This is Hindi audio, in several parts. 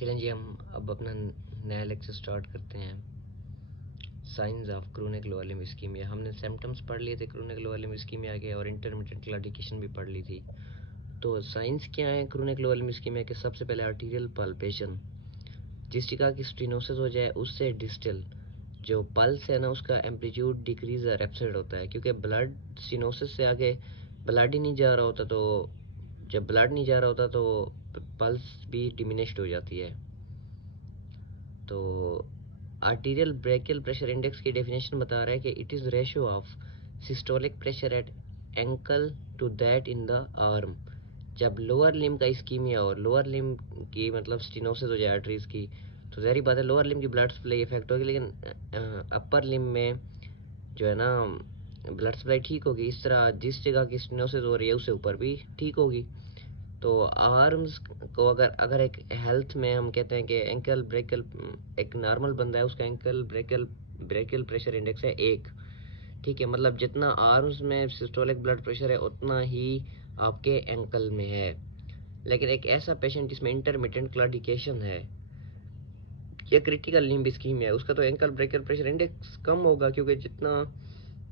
चलें जी, हम अब अपना नया लेक्चर स्टार्ट करते हैं। Science of chronic lower limb ischaemia. हमने सिम्टम्स पढ़ लिए थे क्रोनिक लोअर लिम्ब इस्कीमिया के और इंटरमिटेंट क्लॉडिकेशन भी पढ़ ली थी। तो साइंस क्या है क्रोनिक लोअर लिम्ब इस्कीमिया के? सबसे पहले आर्टीरियल पल्पेशन, जिस जगह की स्टेनोसिस हो जाए उससे डिस्टल जो पल्स है ना उसका एम्पलीट्यूड डिक्रीज या रैप्सिड होता है, क्योंकि ब्लड स्टेनोसिस से आगे ब्लड ही नहीं जा रहा होता, तो जब ब्लड नहीं जा रहा होता तो पल्स भी डिमिनिश्ड हो जाती है। तो आर्टीरियल ब्रेकियल प्रेशर इंडेक्स की डेफिनेशन बता रहा है कि it is ratio of systolic pressure at ankle to that in the arm. जब लोअर लिम्ब का इस्कीमिया और लोअर लिम्ब की मतलब स्टेनोसिस हो जाए आर्टरीज की, तो ज़ाहिर बात है लोअर लिम्ब की ब्लड सप्लाई इफेक्ट होगी, लेकिन अपर लिम्ब में जो है ना ब्लड सप्लाई ठीक होगी। इस तरह जिस जगह की स्टेनोसिस हो रही है उससे ऊपर भी ठीक होगी। तो आर्म्स को अगर एक हेल्थ में हम कहते हैं कि एंकल ब्रेकल, एक नॉर्मल बंदा है उसका एंकल ब्रेकल प्रेशर इंडेक्स है 1, ठीक है। मतलब जितना आर्म्स में सिस्टोलिक ब्लड प्रेशर है उतना ही आपके एंकल में है। लेकिन एक ऐसा पेशेंट जिसमें इंटरमिटेंट क्लॉडिकेशन है या क्रिटिकल लिम्ब इस्कीमिया है, उसका तो एंकल ब्रेकल प्रेशर इंडेक्स कम होगा, क्योंकि जितना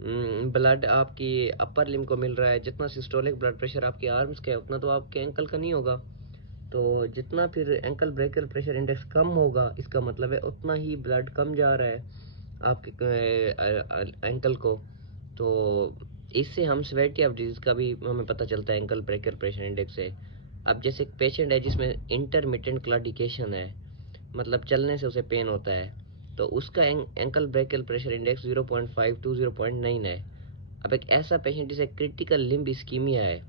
ब्लड आपकी अपर लिम्ब को मिल रहा है, जितना सिस्टोलिक ब्लड प्रेशर आपके आर्म्स का है उतना तो आपके एंकल का नहीं होगा। तो जितना फिर एंकल ब्रेकर प्रेशर इंडेक्स कम होगा, इसका मतलब है उतना ही ब्लड कम जा रहा है आपके एंकल को। तो इससे हम सेवेरिटी ऑफ डिजीज का भी हमें पता चलता है एंकल ब्रेकर प्रेशर इंडेक्स से। अब जैसे एक पेशेंट है जिसमें इंटरमिटेंट क्लॉडिकेशन है, मतलब चलने से उसे पेन होता है, तो उसका ankle brachial pressure index 0.5 to 0.9 है। अब एक ऐसा पेशेंट जिसे क्रिटिकल लिम्ब इस्कीमिया है,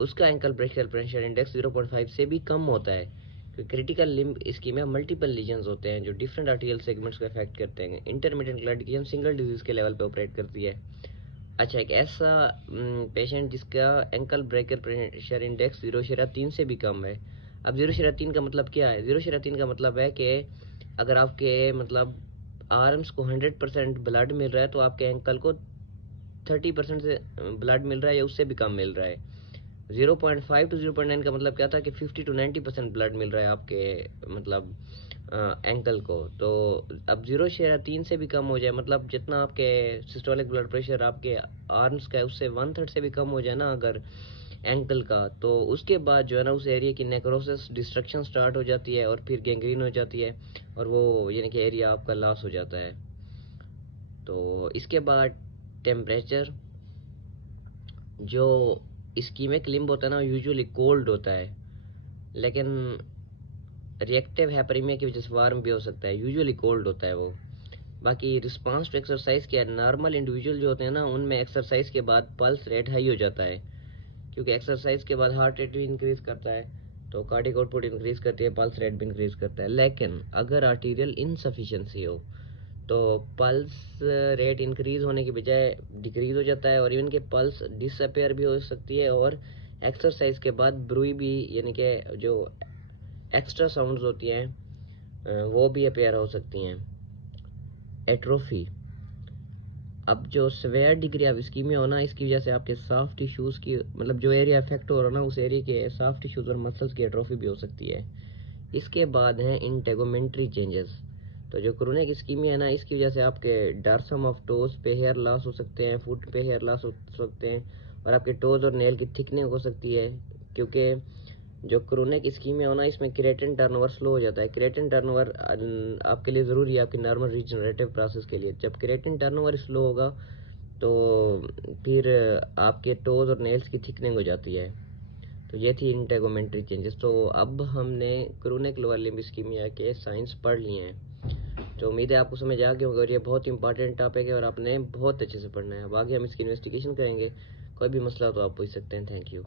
उसका एंकल ब्रेकर प्रेशर इंडेक्स 0.5 से भी कम होता है, क्योंकि critical limb ischaemia multiple lesions होते हैं जो डिफरेंट आर्टेरियल सेगमेंट्स को अफेक्ट करते हैं। इंटरमिटेंट क्लॉडिकेशन सिंगल डिजीज के लेवल पे ऑपरेट करती है। अच्छा, एक ऐसा पेशेंट जिसका एंकल ब्रेकर प्रेशर इंडेक्स 0.3 से भी कम है। अब 0.3 का मतलब क्या है? 0.3 का मतलब है कि अगर आपके मतलब आर्म्स को 100% ब्लड मिल रहा है तो आपके एंकल को 30% से ब्लड मिल रहा है या उससे भी कम मिल रहा है। 0.5 टू 0.9 का मतलब क्या था कि 50 टू 90% ब्लड मिल रहा है आपके मतलब एंकल को। तो अब 0.3 से भी कम हो जाए, मतलब जितना आपके सिस्टोलिक ब्लड प्रेशर आपके आर्म्स का है उससे 1/3 से भी कम हो जाए ना अगर एंकल का, तो उसके बाद जो है ना उस एरिया की नेक्रोसिस डिस्ट्रक्शन स्टार्ट हो जाती है और फिर गैंग्रीन हो जाती है और वो यानी कि एरिया आपका लॉस हो जाता है। तो इसके बाद टेम्परेचर, जो इस्कीमिक लिम्ब होता है ना यूजुअली कोल्ड होता है, लेकिन रिएक्टिव हैपरीमिया की वजह से वार्म भी हो सकता है। यूजुअली कोल्ड होता है वो। बाकी रिस्पांस टू एक्सरसाइज क्या है, नॉर्मल इंडिविजुअल जो होते हैं ना उनमें एक्सरसाइज के बाद पल्स रेट हाई हो जाता है, क्योंकि एक्सरसाइज के बाद हार्ट रेट भी इंक्रीज करता है, तो कार्डियक आउटपुट इंक्रीज करती है, पल्स रेट भी इंक्रीज करता है। लेकिन अगर आर्टीरियल इनसफिशिएंसी हो तो पल्स रेट इंक्रीज होने के बजाय डिक्रीज हो जाता है, और इवन के पल्स डिसअपेयर भी हो सकती है, और एक्सरसाइज के बाद ब्रूई भी यानी कि जो एक्स्ट्रा साउंड्स होती हैं वो भी अपेयर हो सकती हैं। एट्रोफी, अब जो सवेयर डिग्री ऑफ इस्कीमिया होना, इसकी वजह से आपके सॉफ्ट टिश्यूज़ की मतलब जो एरिया अफेक्ट हो रहा है ना उस एरिया के सॉफ्ट टिश्यूज़ और मसल्स की एट्रोफी भी हो सकती है। इसके बाद हैं इंटेगोमेंट्री चेंजेस। तो जो क्रोनिक इस्कीमिया है ना इसकी वजह से आपके डॉर्सम ऑफ टोज पे हेयर लॉस हो सकते हैं, फुट पे हेयर लॉस हो सकते हैं, और आपके टोज और नेल की थिकनिंग हो सकती है, क्योंकि जो क्रोनिक इस्कीमिया होना इसमें क्रिएटिन टर्नओवर स्लो हो जाता है। क्रिएटिन टर्नओवर आपके लिए ज़रूरी है आपकी नॉर्मल रीजनरेटिव प्रोसेस के लिए। जब क्रिएटिन टर्नओवर स्लो होगा तो फिर आपके टोज और नेल्स की थिकनिंग हो जाती है। तो ये थी इंटेगोमेंट्री चेंजेस। तो अब हमने क्रोनिक लोअर लिम्ब इस्कीमिया के साइंस पढ़ लिए हैं, तो उम्मीद है आपको समझ आ गया होगा, और ये बहुत इंपॉर्टेंट टॉपिक है और आपने बहुत अच्छे से पढ़ना है। अब आगे हम इसकी इन्वेस्टिगेशन करेंगे। कोई भी मसला हो तो आप पूछ सकते हैं। Thank you.